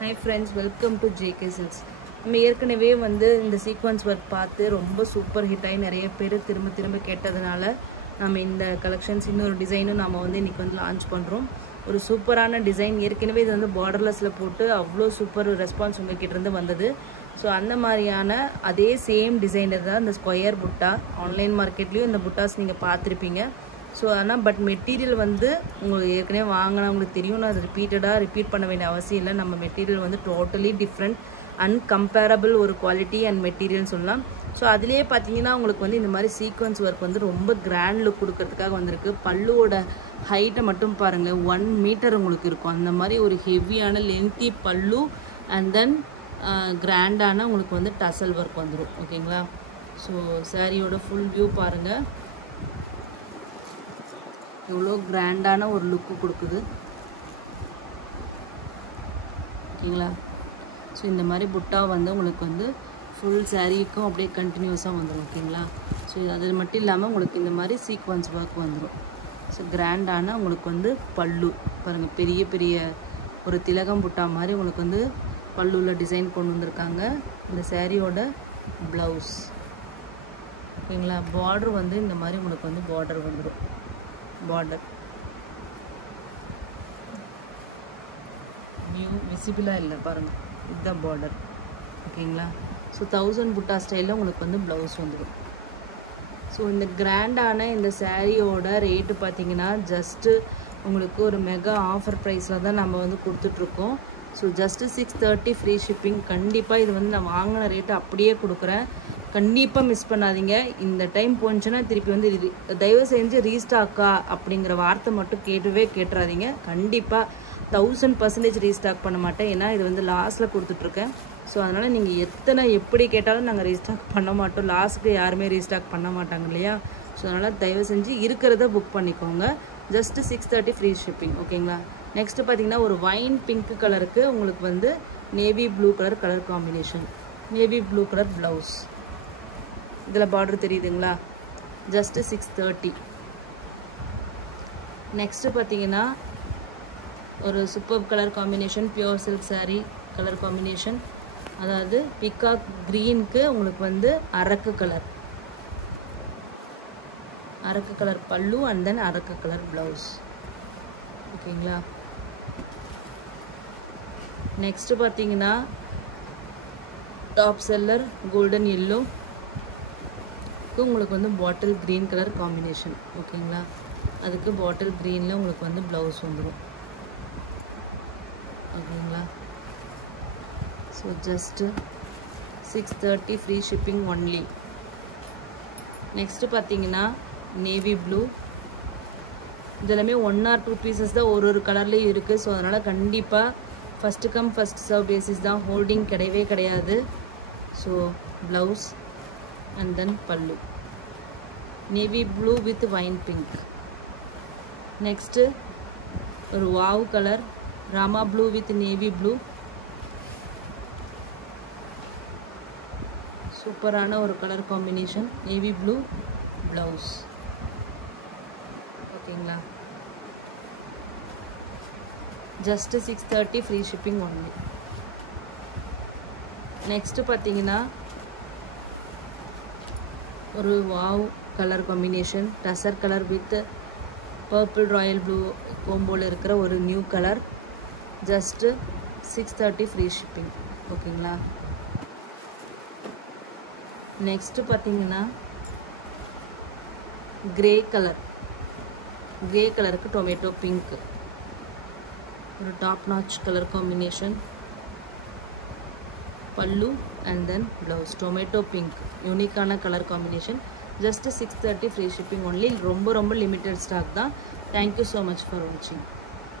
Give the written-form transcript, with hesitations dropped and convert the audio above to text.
Hi friends, welcome to JK Silks. நம்ம ஏற்கனவே வந்து இந்த சீக்வென்ஸ் ஒர்க் பார்த்து ரொம்ப சூப்பர் ஹிட் ஆகி நிறைய பேர் திரும்ப கேட்டதனால நம்ம இந்த கலெக்ஷன்ஸ் இன்னொரு டிசைனும் நாம வந்து இன்னைக்கு வந்து லான்ச் பண்றோம். ஒரு சூப்பரான டிசைன் ஏற்கனவே இது வந்து பார்டர்லெஸ்ல போட்டு அவ்வளோ சூப்பர் ரெஸ்பான்ஸ் உங்ககிட்ட இருந்து வந்தது. ஸோ அந்த மாதிரியான அதே சேம் டிசைனர் தான் இந்த ஸ்கொயர் புட்டா. ஆன்லைன் மார்க்கெட்லேயும் இந்த புட்டாஸ் நீங்கள் பார்த்துருப்பீங்க. ஸோ ஆனால் பட் மெட்டீரியல் வந்து உங்களுக்கு ஏற்கனவே வாங்கினவங்களுக்கு தெரியும். நான் அதை ரிப்பீட் பண்ண வேண்டிய அவசியம் இல்லை. நம்ம மெட்டீரியல் வந்து டோட்டலி டிஃப்ரெண்ட் அன்கம்பேரபிள் ஒரு குவாலிட்டி அண்ட் மெட்டீரியல்னு சொல்லலாம். ஸோ அதிலே பார்த்தீங்கன்னா உங்களுக்கு வந்து இந்த மாதிரி சீக்வன்ஸ் ஒர்க் வந்து ரொம்ப கிராண்ட் லுக் கொடுக்கறதுக்காக வந்திருக்கு. பல்லுவோட ஹைட்டை மட்டும் பாருங்கள், 1 மீட்டர் உங்களுக்கு இருக்கும். அந்த மாதிரி ஒரு ஹெவியான லென்த்தி பல்லு அண்ட் தென் கிராண்டான உங்களுக்கு வந்து டசல் ஒர்க் வந்துடும். ஓகேங்களா? ஸோ சாரியோட ஃபுல் வியூ பாருங்கள், எவ்வளோ கிராண்டான ஒரு லுக்கு கொடுக்குது. ஓகேங்களா? ஸோ இந்த மாதிரி புட்டா வந்து உங்களுக்கு வந்து ஃபுல் சாரீக்கும் அப்படியே கண்டினியூஸாக வந்துடும். ஓகேங்களா? ஸோ அது மட்டும் இல்லாமல் உங்களுக்கு இந்த மாதிரி சீக்வன்ஸ் ஒர்க் வந்துடும். ஸோ கிராண்டான உங்களுக்கு வந்து பல்லு பாருங்கள், பெரிய ஒரு திலகம் புட்டா மாதிரி உங்களுக்கு வந்து பல்லுவில் டிசைன் கொண்டு வந்திருக்காங்க. இந்த சாரியோட ப்ளவுஸ். ஓகேங்களா? பார்டர் வந்து இந்த மாதிரி உங்களுக்கு வந்து பார்டர் வந்துடும். பார்டர் வியூ விசிபிளாக இல்லை பாருங்கள், இதுதான் பார்டர். ஓகேங்களா? ஸோ 1000 புட்டா ஸ்டைலில் உங்களுக்கு வந்து ப்ளவுஸ் வந்துடும். ஸோ இந்த கிராண்டான இந்த சாரியோட ரேட்டு பார்த்தீங்கன்னா ஜஸ்ட்டு உங்களுக்கு ஒரு மெகா ஆஃபர் ப்ரைஸில் தான் நம்ம வந்து கொடுத்துட்ருக்கோம். So just 630 free shipping. கண்டிப்பாக இது வந்து நான் வாங்கின ரேட்டு அப்படியே கொடுக்குறேன். கண்டிப்பாக மிஸ் பண்ணாதீங்க. இந்த டைம் போச்சுன்னா திருப்பி வந்து தயவு செஞ்சு ரீஸ்டாக்கா அப்படிங்கிற வார்த்தை மட்டும் கேட்டுறாதீங்க. கண்டிப்பாக 1000% ரீஸ்டாக் பண்ண மாட்டேன். ஏன்னா இது வந்து லாஸ்ட்டில் கொடுத்துட்ருக்கேன். ஸோ அதனால் நீங்கள் எப்படி கேட்டாலும் நாங்கள் ரீஸ்டாக் பண்ண மாட்டோம். லாஸ்ட்டுக்கு யாருமே ரீஸ்டாக் பண்ண மாட்டாங்க இல்லையா? ஸோ அதனால் தயவு செஞ்சு இருக்கிறத புக் பண்ணிக்கோங்க. Just 630 free shipping. ஓகேங்களா? நெக்ஸ்ட்டு பார்த்தீங்கன்னா ஒரு வைன் பிங்க் கலருக்கு உங்களுக்கு வந்து navy blue colour combination, navy blue colour blouse. இதில் பார்டர் தெரியுதுங்களா? ஜஸ்ட்டு 630. நெக்ஸ்ட்டு பார்த்தீங்கன்னா ஒரு super colour combination, pure silk sari colour combination. அதாவது பிகாக் க்ரீனுக்கு உங்களுக்கு வந்து அரக்கு கலர் பல்லு and then Araku colour blouse. ஓகேங்களா? நெக்ஸ்ட்டு பார்த்தீங்கன்னா டாப் செல்லர் கோல்டன் எல்லோ உங்களுக்கு வந்து பாட்டில் க்ரீன் கலர் காம்பினேஷன். ஓகேங்களா? அதுக்கு பாட்டில் க்ரீனில் உங்களுக்கு வந்து ப்ளவுஸ் வந்துடும். ஓகேங்களா? So just 630 free shipping only. Next பார்த்தீங்கன்னா நேவி ப்ளூ. இதெல்லாமே 1 or 2 பீசஸ் தான் ஒரு கலர்லேயும் இருக்குது. ஸோ அதனால் கண்டிப்பாக first come first serve basis தான், ஹோல்டிங் கிடையவே கிடையாது. ஸோ ப்ளவுஸ் அண்ட் தென் பல்லு navy blue with wine pink. Next ஒரு wow colour Rama blue with navy blue. சூப்பரான ஒரு colour combination, navy blue blouse. ஓகேங்களா? Just 630 free shipping only. Next பார்த்தீங்கன்னா ஒரு wow colour combination, tussar colour with purple royal blue கோம்போவில் இருக்கிற ஒரு new colour. Just 630 free shipping. ஓகேங்களா? நெக்ஸ்ட்டு பார்த்தீங்கன்னா கிரே கலருக்கு டொமேட்டோ பிங்க், ஒரு டாப் நாச் கலர் காம்பினேஷன், பல்லு and then blouse tomato pink. யூனிக்கான colour combination. Just 630 free shipping only. ரொம்ப லிமிட்டட் ஸ்டாக் தான். தேங்க்யூ ஸோ மச் ஃபார் வாட்சிங்.